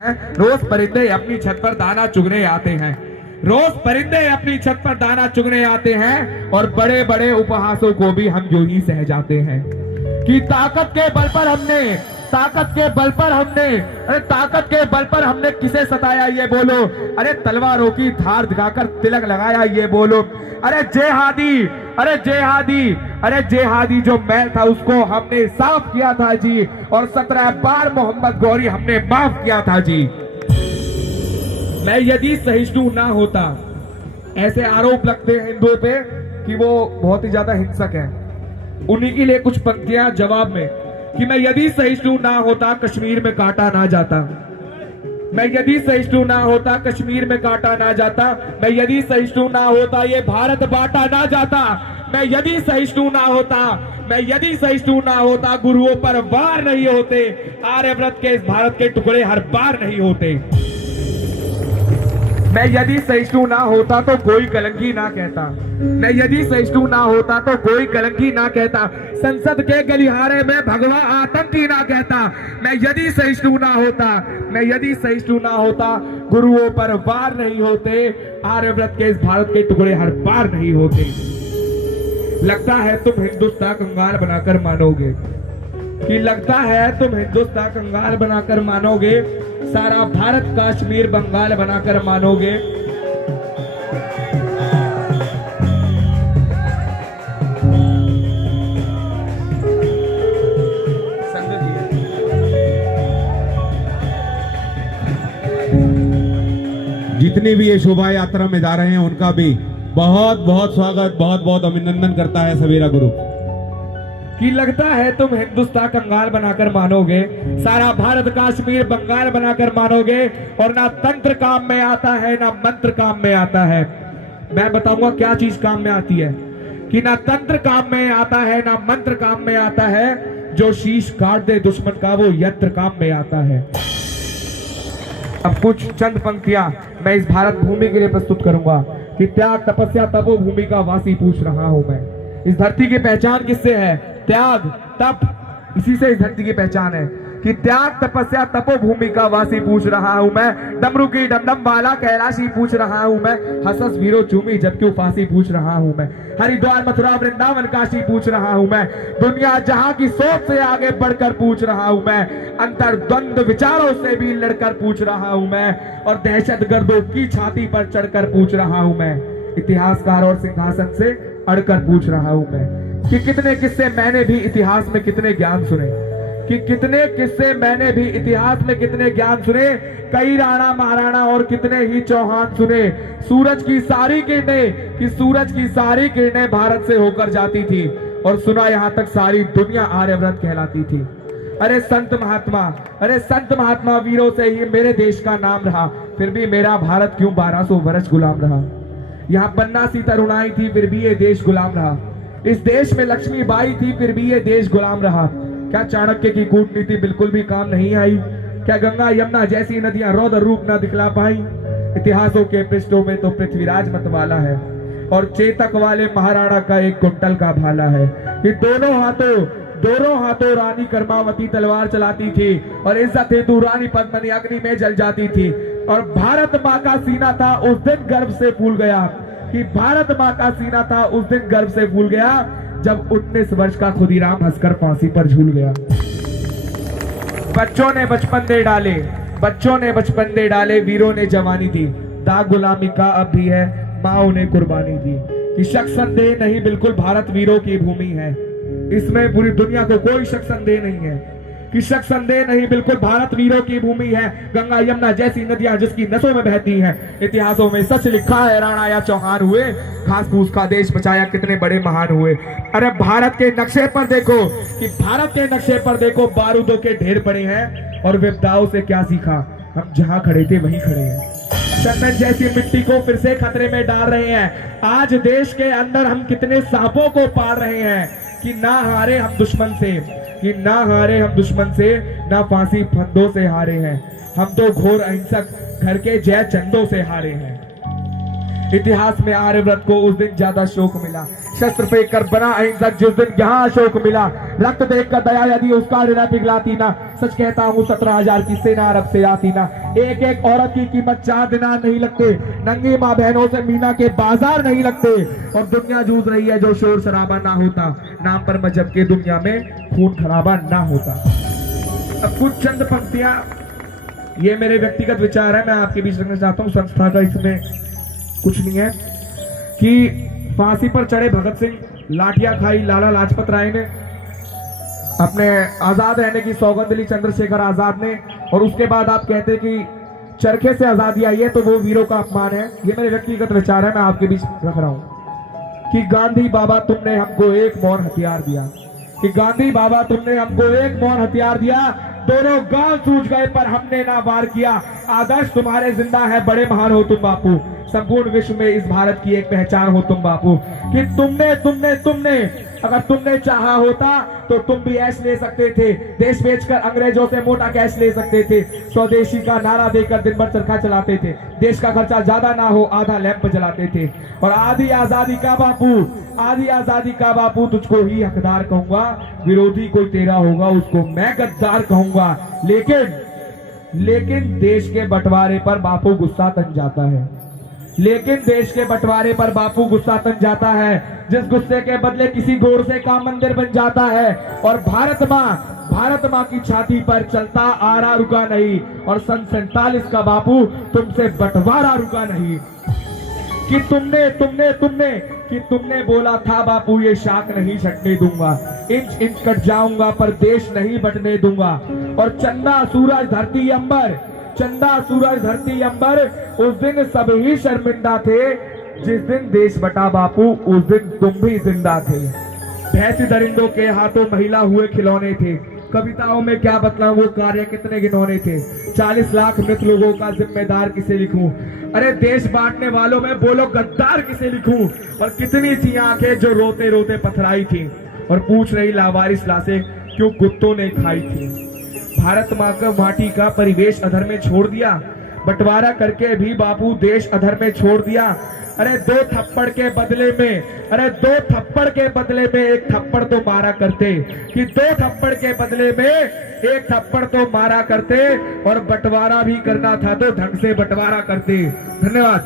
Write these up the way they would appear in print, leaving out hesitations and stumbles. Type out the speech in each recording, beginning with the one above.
रोज परिंदे अपनी छत पर दाना चुगने आते हैं। रोज परिंदे अपनी छत पर दाना चुगने आते हैं और बड़े बड़े उपहासों को भी हम जो ही सह जाते हैं कि ताकत के बल पर हमने किसे सताया ये बोलो। अरे तलवारों की धार दिखाकर तिलक लगाया ये बोलो। अरे जेहादी जो मैल था उसको हमने साफ किया था जी, और 17 बार मोहम्मद गौरी हमने माफ किया था जी। मैं यदि सहिष्णु ना होता, ऐसे आरोप लगते हैं हिंदुओं पे कि वो बहुत ही ज्यादा हिंसक है। उन्हीं के लिए कुछ पंक्तियां जवाब में कि मैं यदि सहिष्णु ना होता कश्मीर में काटा ना जाता, मैं यदि सहिष्णु ना होता कश्मीर में काटा ना जाता, मैं यदि सहिष्णु ना होता ये भारत बांटा ना जाता, मैं यदि सहिष्णु ना होता गुरुओं पर वार नहीं होते, आर्यव्रत के इस भारत के टुकड़े हर बार नहीं होते। मैं यदि सहिष्णु ना होता तो कोई कलंकी ना कहता, मैं यदि सहिष्णु ना होता तो कोई कलंकी ना कहता, संसद के गलिहारे में भगवा आतंकी ना कहता। मैं यदि सहिष्णु ना होता गुरुओं पर वार नहीं होते, आर्यव्रत के इस भारत के टुकड़े हर बार नहीं होते। लगता है तुम हिंदुस्तान कंगाल बनाकर मानोगे, कि लगता है तुम हिंदुस्तान कंगाल बनाकर मानोगे, सारा भारत कश्मीर बंगाल बनाकर मानोगे। जितनी भी ये शोभा यात्रा में जा रहे हैं उनका भी बहुत बहुत स्वागत, बहुत बहुत अभिनंदन करता है सवेरा ग्रुप। कि लगता है तुम हिंदुस्तान कंगाल बनाकर मानोगे, सारा भारत कश्मीर बंगाल बनाकर मानोगे, और ना तंत्र काम में आता है ना मंत्र काम में आता है। मैं बताऊंगा क्या चीज काम में आती है, कि ना तंत्र काम में आता है ना मंत्र काम में आता है, जो शीश काट दे दुश्मन का वो यंत्र काम में आता है। अब कुछ चंद पंक्तियां मैं इस भारत भूमि के लिए प्रस्तुत करूंगा कि त्याग तपस्या तपोभूमि का वासी पूछ रहा हूं मैं। इस धरती की पहचान किससे है? त्याग तप, इसी से इस धरती की पहचान है कि त्याग तपस्या तपोभूमि का वासी पूछ रहा हूं मैं। डमरू की डमडम वाला कैलाशी पूछ रहा हूं मैं, हसस वीरो चूमी जब क्यों फांसी पूछ रहा हूं मैं। हरिद्वार मथुरा वृंदावन काशी पूछ रहा हूं मैं, दुनिया जहां की सोच से आगे बढ़कर पूछ रहा हूं मैं, अंतर्द्वंद विचारों से भी लड़कर पूछ रहा हूं मैं, और दहशतगर्दों की छाती पर चढ़कर पूछ रहा हूं मैं। इतिहासकार और सिंहासन से अड़कर पूछ रहा हूं मैं कि कितने किस्से मैंने भी इतिहास में कितने ज्ञान सुने, कि कितने किस्से मैंने भी इतिहास में कितने ज्ञान सुने, कई राणा महाराणा और कितने ही चौहान सुने। सूरज की सारी किरणें भारत से होकर जाती थी, और सुना यहाँ तक सारी दुनिया आर्यव्रत कहलाती थी। अरे संत महात्मा वीरों से ही मेरे देश का नाम रहा, फिर भी मेरा भारत क्यों 1200 वर्ष गुलाम रहा। यहाँ पन्ना सी तरुणाई थी फिर भी ये देश गुलाम रहा, इस देश में लक्ष्मीबाई थी फिर भी ये देश गुलाम रहा। क्या चाणक्य की कूटनीति बिल्कुल भी काम नहीं आई? क्या गंगा यमुना जैसी नदियां रौद्र रूप न दिखला पाई? इतिहासों के पृष्ठों में तो पृथ्वीराज मतवाला है, और चेतक वाले महाराणा का एक कुंटल का भाला है, कि दोनों हाथों रानी कर्मावती तलवार चलाती थी, और इज्जत हेतु रानी पद्मिनी अग्नि में जल जाती थी। और भारत माँ का सीना था उस दिन गर्व से फूल गया, कि भारत माँ का सीना था उस दिन गर्व से फूल गया, जब 19 वर्ष का खुदीराम हंसकर फांसी पर झूल गया। बच्चों ने बचपन दे डाले, वीरों ने जवानी दी, दाग गुलामी का अब भी है, माओ ने कुर्बानी दी। कि शक संदेह नहीं, बिल्कुल भारत वीरों की भूमि है, इसमें पूरी दुनिया को कोई शक संदेह नहीं है, कि शक संदेह नहीं, बिल्कुल भारत वीरों की भूमि है। गंगा यमुना जैसी नदियां जिसकी नसों में बहती हैं, इतिहासों में सच लिखा है राणा या चौहान हुए, घास फूस का देश बचाया कितने बड़े महान हुए। अरे भारत के नक्शे पर देखो, बारूदों के ढेर पड़े हैं, और विपदाओं से क्या सीखा, हम जहां खड़े थे वहीं खड़े हैं। चंदन जैसी मिट्टी को फिर से खतरे में डाल रहे हैं। आज देश के अंदर हम कितने सांपों को पाल रहे हैं, कि ना हारे हम दुश्मन से, ना फांसी फंदों से हारे हैं, हम तो घोर अहिंसक घर के जय चंदों से हारे हैं। इतिहास में आर्यव्रत को उस दिन ज्यादा शोक मिला। शस्त्र फेंक कर बना अहिंसक जिस दिन यहाँ अशोक मिला। रक्त देख कर दया यदि उसका हृदय पिघलाती ना। सच कहता हूँ 17,000 की सेना अरब से आती ना। एक एक औरत की कीमत 4 दिनार नहीं लगते। नंगी माँ बहनों से मीना के बाजार नहीं लगते। और दुनिया जूझ रही है जो शोर शराबा ना होता, नाम पर मजहब के दुनिया में खून खराबा ना होता। अब कुछ चंद पंक्तियां, ये मेरे व्यक्तिगत विचार है, मैं आपके बीच रखना चाहता हूँ। संस्था का इसमें कुछ नहीं है। कि फांसी पर चढ़े भगत सिंह, लाठियां खाई लाला लाजपत राय ने, अपने आजाद रहने की सौगंध ली चंद्रशेखर आजाद ने, और उसके बाद आप कहते कि चरखे से आजादी आई है तो वो वीरों का अपमान है। ये मेरे व्यक्तिगत विचार है, मैं आपके बीच रख रहा हूं। कि गांधी बाबा तुमने हमको एक मौन हथियार दिया, कि गांधी बाबा तुमने हमको एक मौन हथियार दिया। दोनों गांव सूझ गए पर हमने ना वार किया। आदर्श तुम्हारे जिंदा है, बड़े महान हो तुम बापू। संपूर्ण विश्व में इस भारत की एक पहचान हो तुम बापू। कि तुमने अगर तुमने चाहा होता तो तुम भी ऐश ले सकते थे। देश बेचकर अंग्रेजों से मोटा कैश ले सकते थे। स्वदेशी का नारा देकर दिन भर चरखा चलाते थे। देश का खर्चा ज्यादा ना हो आधा लैंप जलाते थे। और आधी आजादी का बापू तुझको ही हकदार कहूंगा। विरोधी कोई तेरा होगा उसको मैं गद्दार कहूंगा। लेकिन देश के बंटवारे पर बापू गुस्सा तन जाता है। जिस गुस्से के बदले किसी गोरसे का मंदिर बन जाता है। और भारत माँ की छाती पर चलता आरा रुका नहीं। और सन 47 का बापू तुमसे बंटवारा रुका नहीं। कि तुमने बोला था बापू ये शाख नहीं छटने दूंगा। इंच इंच कट जाऊंगा पर देश नहीं बटने दूंगा। और चंदा सूरज धरती अंबर उस दिन सब ही शर्मिंदा थे। जिस दिन देश बटा बापू उस दिन तुम भी जिंदा थे। भैंसी दरिंदों के हाथों महिला हुए खिलौने थे। कविताओं में क्या बतलाऊं वो कार्य कितने गिनौने थे। 40 लाख मृत लोगों का जिम्मेदार किसे लिखूं। अरे देश बांटने वालों में बोलो गद्दार किसे लिखूं। और कितनी थी आंखें जो रोते रोते पथराई थी। और पूछ रही लावारिस लाशें क्यों कुत्तों ने खाई थी। भारत माँ का माटी का परिवेश अधर में छोड़ दिया। बंटवारा करके भी बापू देश अधर में छोड़ दिया। अरे दो थप्पड़ के बदले में एक थप्पड़ तो मारा करते। कि 2 थप्पड़ के बदले में एक थप्पड़ तो मारा करते। और बंटवारा भी करना था तो ढंग से बंटवारा करते। धन्यवाद।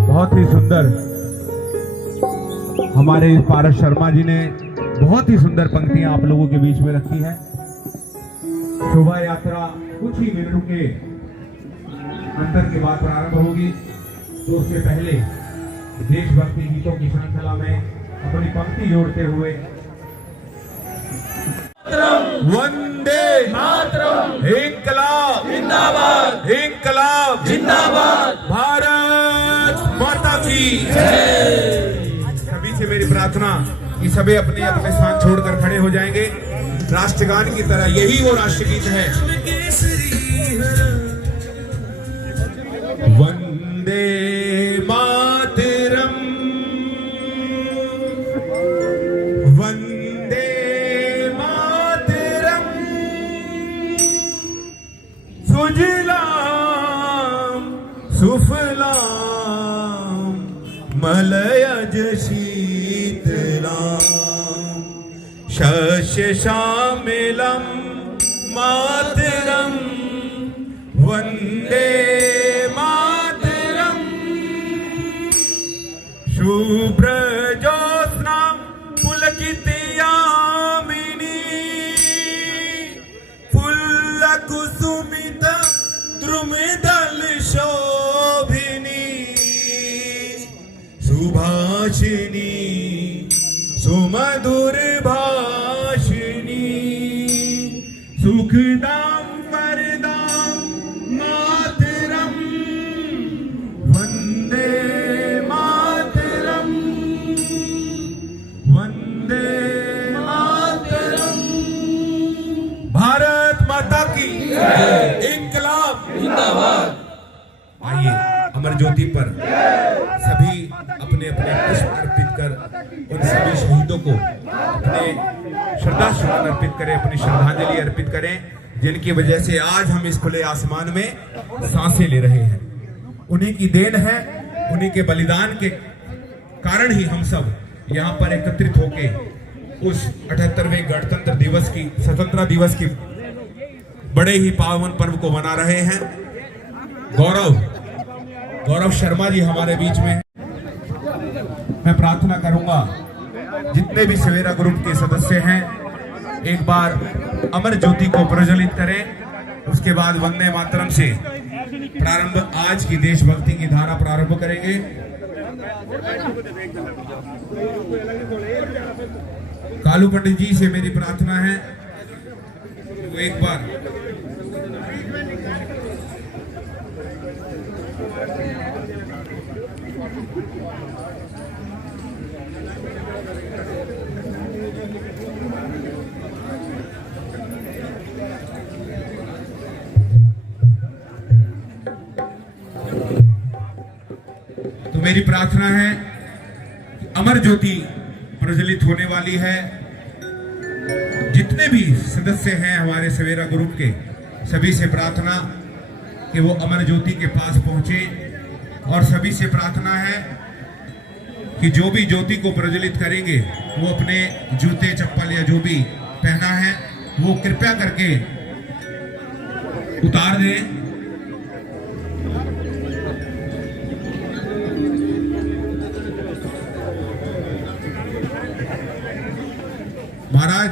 बहुत ही सुंदर हमारे पारस शर्मा जी ने बहुत ही सुंदर पंक्तियां आप लोगों के बीच में रखी है। शोभा यात्रा कुछ ही मिनटों के अंतर के बाद प्रारंभ होगी। तो उससे पहले देशभक्ति गीतों की श्रृंखला में अपनी पंक्ति जोड़ते हुए वंदे मातरम, इंकलाब जिंदाबाद, इंकलाब जिंदाबाद, भारत माता की जय। सभी से मेरी प्रार्थना कि सभी अपने अपने स्थान छोड़कर खड़े हो जाएंगे। राष्ट्रगान की तरह यही वो राष्ट्रगीत है। वंदे मातरम, वंदे मातरम, सुजलाम सुफलाम मलयज शीतलाम शस्य श्यामलम मातरम, वंदे मातरम, शुभ्र ज्योत्स्ना पुलकित यामिनी, फुल्ल कुसुमित द्रुमदल शोभिनी, सुभाषिनी सुमधुर भाषिनी, सुखदाम वरदाम मातरम, वंदे मातरम, वंदे मातरम। भारत माता की इंकलाब जिंदाबाद। आइए अमर ज्योति पर सभी अपने अपने पुष्प अर्पित कर उन सभी शहीदों को अपने श्रद्धा सुमन अर्पित करें, अपनी श्रद्धांजलि अर्पित करें जिनकी वजह से आज हम इस खुले आसमान में सांसें ले रहे हैं। उन्हीं की देन है, उन्हीं के बलिदान के कारण ही हम सब यहाँ पर एकत्रित होके उस 78वें गणतंत्र दिवस की, स्वतंत्रता दिवस की बड़े ही पावन पर्व को मना रहे हैं। गौरव शर्मा जी हमारे बीच में हैं। मैं प्रार्थना करूंगा जितने भी सवेरा ग्रुप के सदस्य हैं एक बार अमर ज्योति को प्रज्वलित करें। उसके बाद वंदे मातरम से प्रारंभ, आज की देशभक्ति की धारा प्रारंभ करेंगे। कालू पंडित जी से मेरी प्रार्थना है वो एक बार तो मेरी प्रार्थना है कि अमर ज्योति प्रज्वलित होने वाली है। जितने भी सदस्य हैं हमारे सवेरा ग्रुप के, सभी से प्रार्थना कि वो अमर ज्योति के पास पहुंचे और सभी से प्रार्थना है कि जो भी ज्योति को प्रज्वलित करेंगे वो अपने जूते चप्पल या जो भी पहना है वो कृपया करके उतार दें। महाराज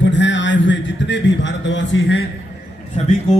पुनः आए हुए जितने भी भारतवासी हैं सभी को